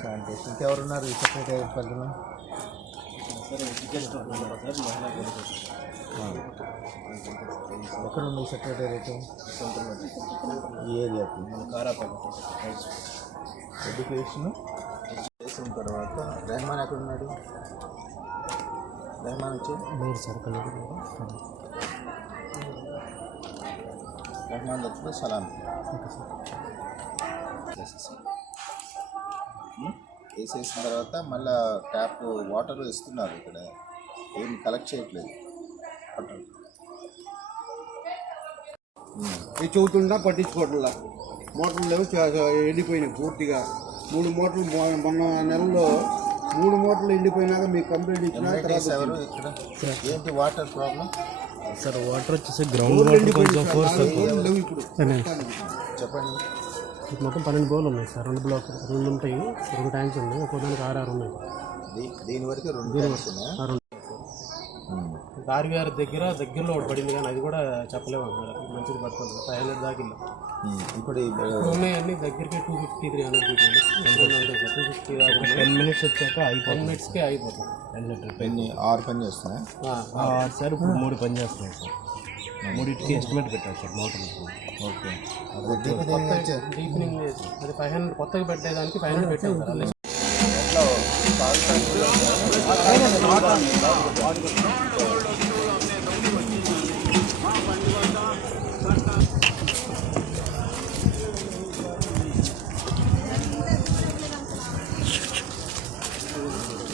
Sanitation ఇంకెవరున్నారు secretary పక్కన ఎక్కడ ఉంది సెక్రటేరియట్ ఈ ఏరియాకి ఎడ్యుకేషన్ చేసిన తర్వాత రెహమాన్ ఎక్కడ ఉన్నాడు మీరు సర్కిల్ రెహమాన్ సలాం? వేసేసిన తర్వాత మళ్ళా ట్యాప్ వాటర్ ఇస్తున్నారు ఇక్కడ. ఏం కలెక్ట్ చేయట్లేదు. వాటర్. ఇది చెబుతుండా పట్టించుకోవట్లా. మోటార్లు ఎండిపోయినాయి పూర్తిగా. మూడు మోటార్లు మొన్న నెలలో మూడు మోటార్లు ఎండిపోయినాక మీకు కంప్లైంట్ ఇచ్చిన ఏంటి వాటర్ ప్రాబ్లం? సార్ వాటర్ వచ్చేసి గ్రౌండ్ వాటర్ కొంచెం ఫోర్స్ చెప్పండి. మొత్తం పన్నెండు బోర్లు ఉన్నాయి సార్. రెండు బ్లాక్ రెండు ఉంటాయి. రెండు ట్యాంక్స్ ఉన్నాయి. ఒక్కో దానికి ఆరు ఆరు ఉన్నాయి. దీ- దీని వరకు రెండు. ఆర్వీఆర్ దగ్గర దగ్గరలో ఒకటి పడింది కానీ అది కూడా చెప్పలేము అన్నారు మంచిది పడుతుంది ఫైవ్ హండ్రెడ్ దాకా. ఇప్పుడు ఉన్నాయన్నీ దగ్గరికి two fifty three hundred ten minutes వచ్చాక టెన్ మినిట్స్కే అయిపోతుంది. ఎన్ని ఆరు పని చేస్తున్నాయి? సార్ ఇప్పుడు మూడు పని చేస్తున్నాయి సార్. మూడింటికి ఎస్టిమేట్ పెట్టారు సార్ మోటార్ ఓకే. అది డీప్ వచ్చే. డీపెనింగ్ చేసి అది ఫైవ్ హండ్రెడ్ కొత్తగా పెట్టేదానికి ఫైవ్ హండ్రెడ్ పెట్టాం సార్. అలా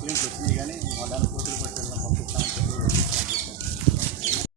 కంప్లైంట్లు వచ్చినాయి కానీ వాళ్ళని కూతురు పట్టేలా పంపిస్తామని